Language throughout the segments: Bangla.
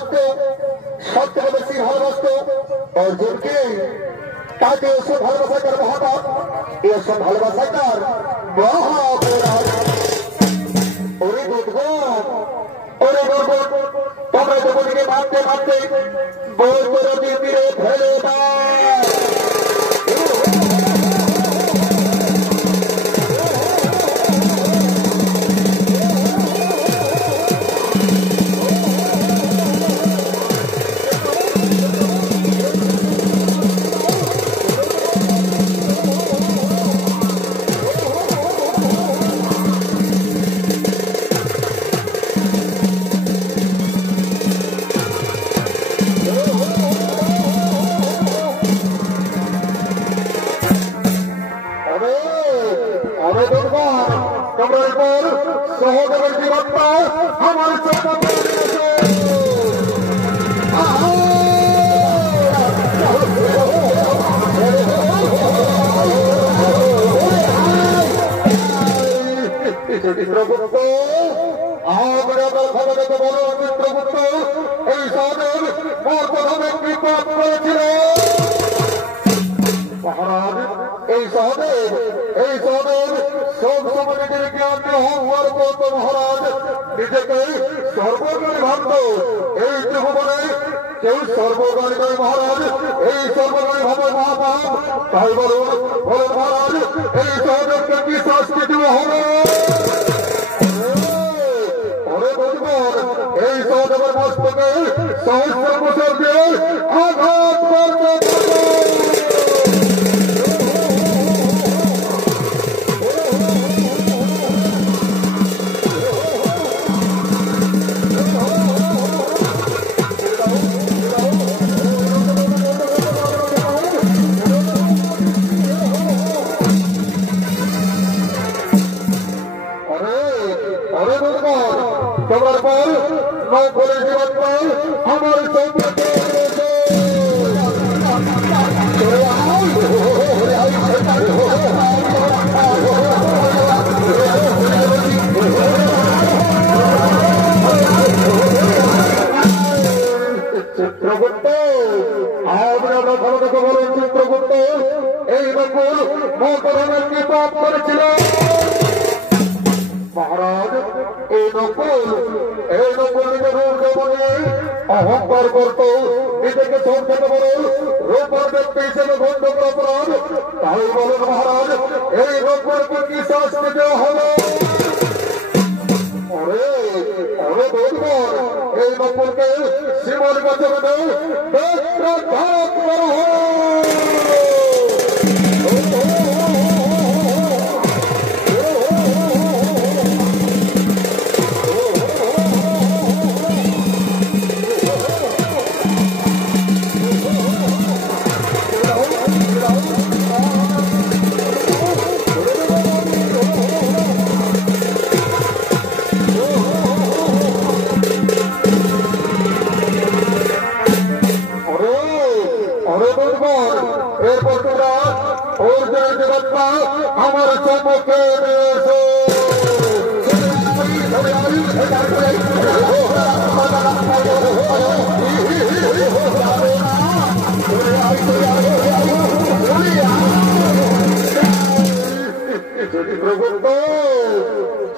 ভালোবাসত, সব থেকে বেশি ভালোবাসত অর্জুনকে। তাকে এসব ভালোবাসাটার মহাপাপ, এসব ভালোবাসাটার মহাপরাধ। ওরে দুর্গণ, ওরে দুর্গণ, তোমরা যুবতীকে মারতে মারতে বই করে তীরে ফেলে দাও। সহদেবের জীবনটা আমার চিত্রগুপ্ত, খবরকে বলো চিত্রগুপ্ত, এই সহদেব মোর প্রথমে কি পাপ করেছিল মহারাজ? এই সহদেব সব সময় নিজের জ্ঞানকে হওয়ার করত মহারাজ, নিজেকে সর্বজ্ঞানী ভাবত। এই জীবনে কেউ সর্বজ্ঞানী নয় মহারাজ, এই সর্বজ্ঞানী ভাবে মহাপাপ। তাই বলুন মহারাজ, এই সহদেবকে কি শাস্তি দেওয়া হবে? এই সহদেবের মস্তকে সহস্র বছর দিয়ে আঘাত করতে তোমার পর নৌকরের জীবন পাই আমার সম্পর্কে চিত্রগুপ্ত, আমরা ভারতকে বলেন চিত্রগুপ্ত, এই নকুল নৌকরের কি পাপ করেছিল মহারাজ? এই নকুল নিজের রূপে অহংকার করত, নিজেকে সব থেকে বড় রূপর ব্যক্তি হিসেবে গণ্য করে অপরাধ। তাই বলেন মহারাজ, এই নকুলকে কি শাস্তি দেওয়া হলো? এই নকুলকে শিবর কাছে ঘাত করা হয়। এরপর তোমরা ওর জগৎটা আমার চমকে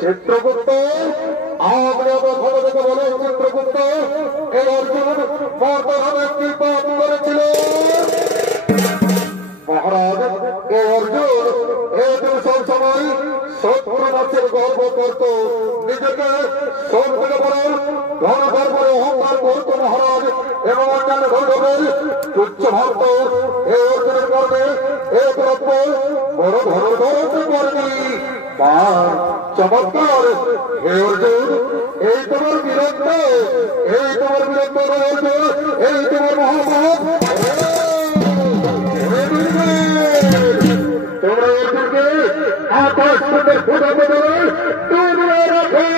চিত্রগুপ্ত, আমরা খবরকে বলে চিত্রগুপ্ত, এই অর্জুন বর্তমানে কি পাপ করেছিল মহারাজ? এই অর্জুন সব সময় শত্রু নাচের গর্ব করত, নিজেকে সব থেকে বড় ধন গর্বের অহংকার করত মহারাজ, এবং অন্যান্য গর্বের তুচ্ছ ভাবত। এই অর্জুনের কর্মে এক রক্ষ বড় ধর্ম কর্মী বা চমৎকার। হে অর্জুন, এই তোমার বীরত্ব, এই তোমার বীরত্ব অর্জুন, এই তোমার মহাপাপ। তোমরা অর্জুনকে আকাশ থেকে ফুটাতে দেবে, তোমরা রাখে।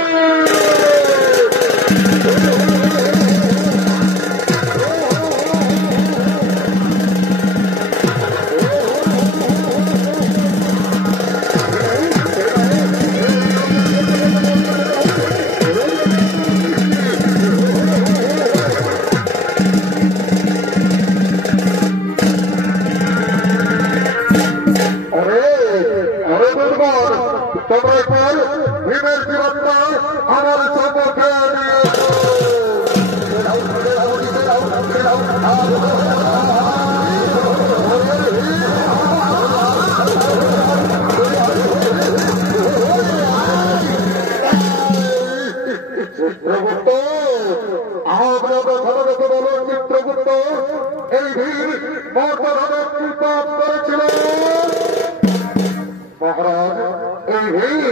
চিত্রগুপ্ত এই ভীর মর্যাদার পাপ করেছিল মহারাজ। এই ভীর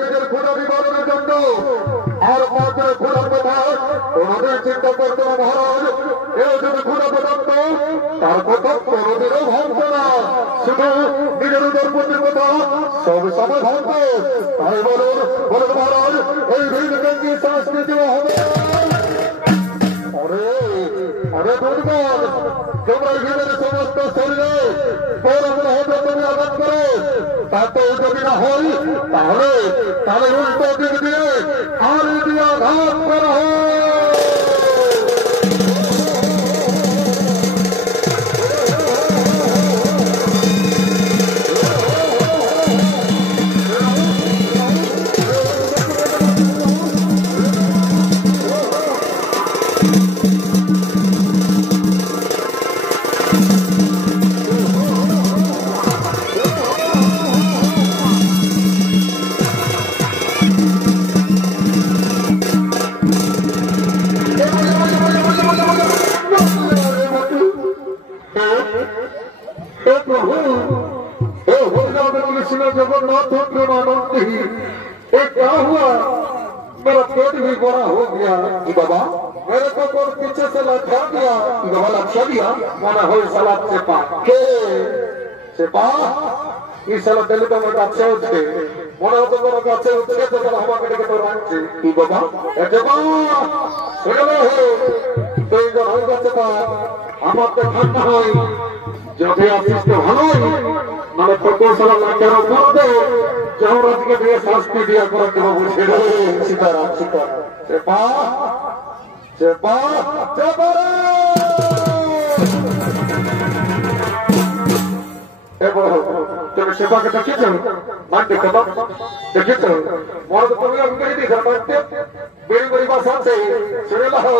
নিজের ক্ষুদা বিবরণের জন্য আর মাত্র ক্ষুদার কথা কোনদিন চিন্তা করতো না মহারাজ। এ যদি ক্ষুদা পদার্থ তার কথা কোনদিনও ভাবত না, শুধু নিজের উদরপতির কথা সব সময় ভাবত। তাই বলুন মহারাজ, এই ভীরকে কি শাস্তি দেওয়া হবে? अरे दुर्गम তোমরা জীবনের সমস্ত শরীরে পরমে হবে তুমি আঘাত করো, তাতে যদি না হয় তাহলে উল্টো দিক দিয়ে আর দিয়ে আঘাত করা হয়। जगन्नाथ प्रेमानंद ही क्या हुआ? मेरा पेट भी बड़ा हो गया बाबा, मेरे को कौन पीछे से लगा दिया बाबा, लक्षा दिया मना हो सलाद से पा इस साल दिल्ली तो मैं अच्छे उठे মনে হতো কোনো গাছে উঠে যখন আমাকে ডেকে তো রাখছে কি বাবা এটা প্রয়োজন হয়ে যাচ্ছে তা আমার তো ঠান্ডা হয় যদি আসিস তো ভালোই, মানে প্রকৌশল কেন করবে যমরাজকে দিয়ে শাস্তি দিয়া করে কেন বুঝে সীতারাম সীতারাম চেপা চেপা চেপারে তুমি সেবাকে দেখেছ মানতে কত দেখেছ মনে তো তুমি আমি করে দিয়েছ মানতে বেরি বেরি বাস আছে শুনে লাও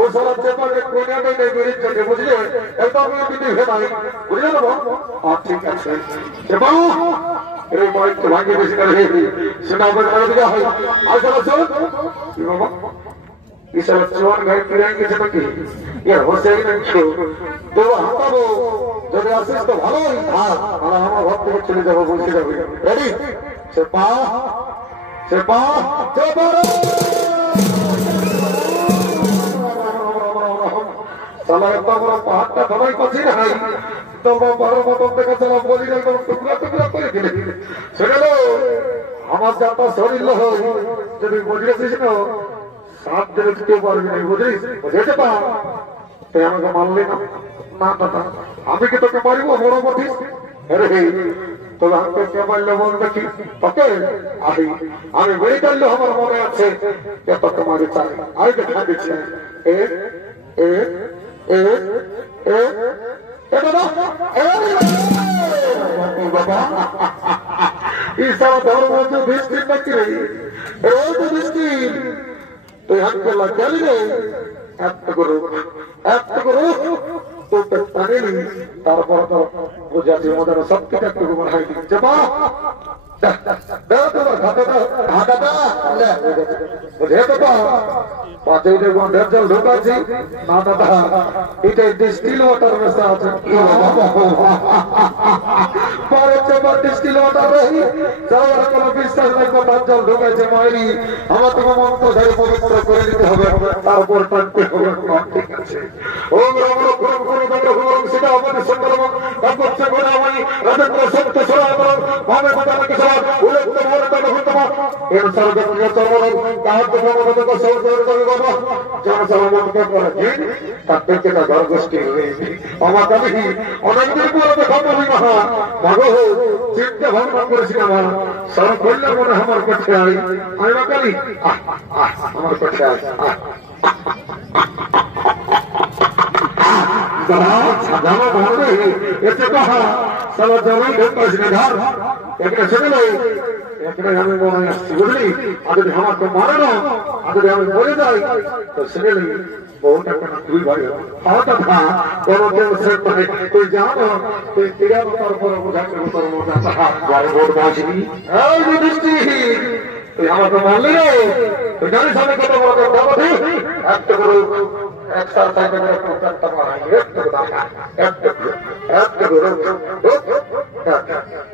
ও সারা চেপাকে কোনে নেই বেরি চলে বুঝলে এটা আমি বিধি হে নাই বুঝলে না ঠিক আছে চেপা এই মাইক তো ভাঙে বেশি করে শোনা বলে দেওয়া হয় আর সারা চল কি বাবা इस चौन घर फिरेंगे जबकि ये होशेई नहीं छो तो हटाबो যদি আসিস তো ভালোই আর আমার ঘর থেকে চলে যাবো বলতে যাবে রেডি চেপা চেপা চেপারে সালা এত বড় পাহাড়টা সবাই পাচ্ছি না তো বড় মতন দেখে চলা বলি না টুকরা টুকরা করে দিলে শুনে আমার যাতা শরীর যদি বুঝেছিস না সাত দিনে কেউ পারবি না বুঝলিস বুঝেছে পা তুই আমাকে মানলি না না দাদা আমি কি তোকে মারিব বড় বটিস আরে তোর হাতে কে মারলে মন দেখি তোকে আমি বেড়ে কাটলে আমার মনে আছে তোকে মারি চাই আমি দেখা দিচ্ছি এ এ এ এ বাবা এই সারা ধর্ম হচ্ছে বৃষ্টির নাকি রে তো বৃষ্টি তুই হাতকে লাগালি রে এত করো তো টানেলি তারপর তো বুঝাচ্ছি ওদের সবকে একটু বানাই দিচ্ছে বা বুঝে তো পাঁচে ঢের জল ঢুকাচ্ছি না দাদা এটা ডিস্টিল ওয়াটার মেশা আছে পরে চেপার ডিস্টিল ওয়াটার রহি যাওয়ার কোনো বিশ্বাস নাই তার জল ঢুকাইছে মায়েরি আমার তোমার মন্ত্র ধরে পবিত্র করে দিতে হবে তারপর টানতে হবে ঠিক আছে ওম রাম রাম করুন করুন সেটা আমাদের সংকল্প তারপর সে বলে আমি রাজেন্দ্র সত্য সরাই বলুন ভাবে কথা আমাকে সবার উল্লেখ মনে কথা হতমা এর সর্বজ্ঞ চরমন তাহার তো মনে কথা সৌর করে বাবা জনসাধারণকে করে দিন তার থেকে না ঘর গোষ্ঠী হয়েছে আমার আমি অনেকদিন পরে দেখা পাবি মহা ভাগো চিন্তা ভাবনা করেছিলাম সর করলে মনে আমার কাছে আই আমি বাকালি আমার কাছে আই সাজানো ভাবে এসে কহা সবার জমাই ঢুকাইছিল ঘর এখানে শুনে এখানে আমি মনে আসছি বুঝলি আর যদি আমাকে মারে না যদি আমি মরে যাই তো শুনেলি বউটা কেন দুই ভাই হঠাৎ তুই জানো তুই তিরাম তোর পর বোঝাতে তোর মজা গায়ে বোর্ড বাঁচবি এই যুধিষ্ঠির তুই আমার তো মানলি রে তুই জানিস আমি কত বড় কথা একটা করে exercise করে প্রত্যেকটা মারাই একটু দাঁড়া একটু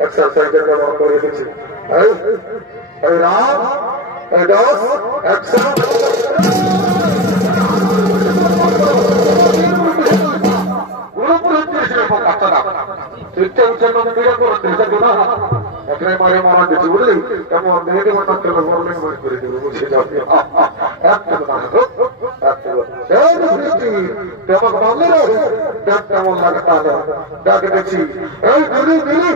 exercise করে বড় করে দিচ্ছি এই রাম এই দশ অ্যাকশন মারে মারা দিচ্ছি বুঝলি এমন মেয়েকে মাথা কেন মরলে মার করে দেবো বুঝে যাবে তেমন মানলে দেখ কেমন লাগে তাহলে ডাকে দেখছি এই গুরু গুরু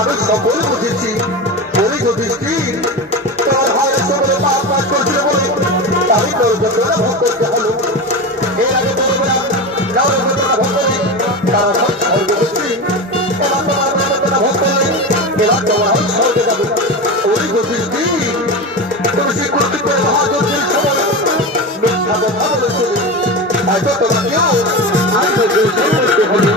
আমি সকল বুঝেছি বলি যুধিষ্ঠির তোমার ভাই সকলে পাপ পাঠ করছিল বলে তাই তোর যতটা ভোগ করতে হলো এর আগে তোমরা কারো যতটা ভোগ করে তারা সব স্বর্গে গেছি এবার তোমার যতটা ভোগ করলে এবার তোমার স্বর্গে যাবে ওই যুধিষ্ঠির তুমি সেই কুস্তি করে মহাযজ্ঞের সময় মিথ্যা কথা বলেছো হয়তো তোমাকেও আমি করতে হলো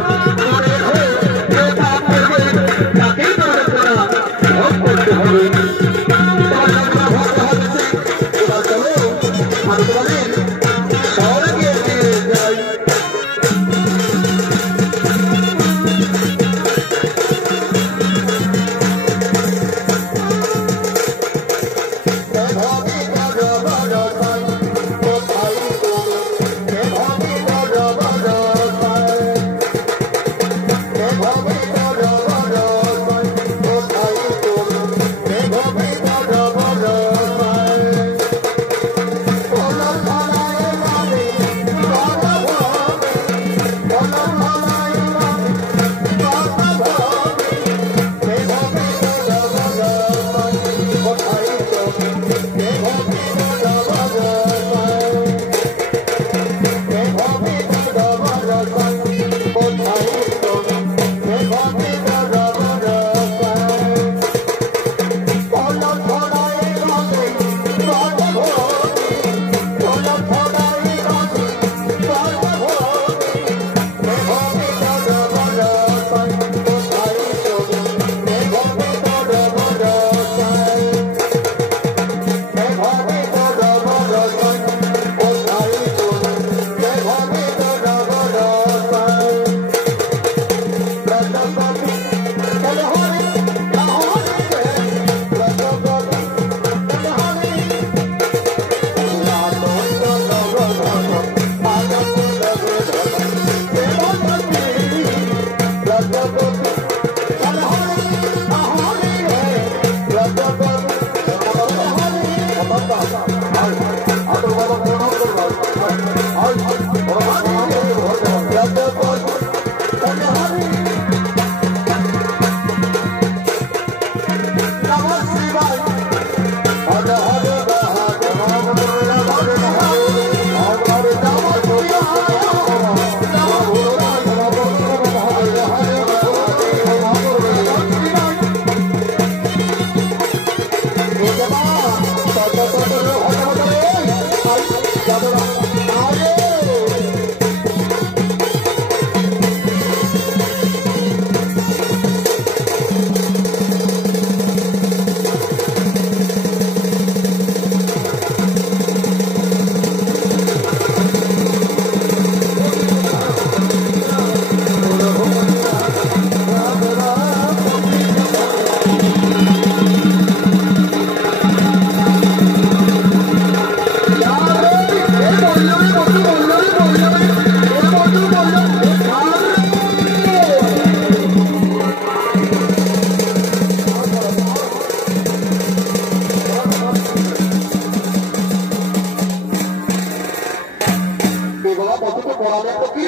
তো কি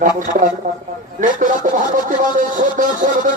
নমস্কার নেতৃত্ব মহানবী মানে শ্রদ্ধা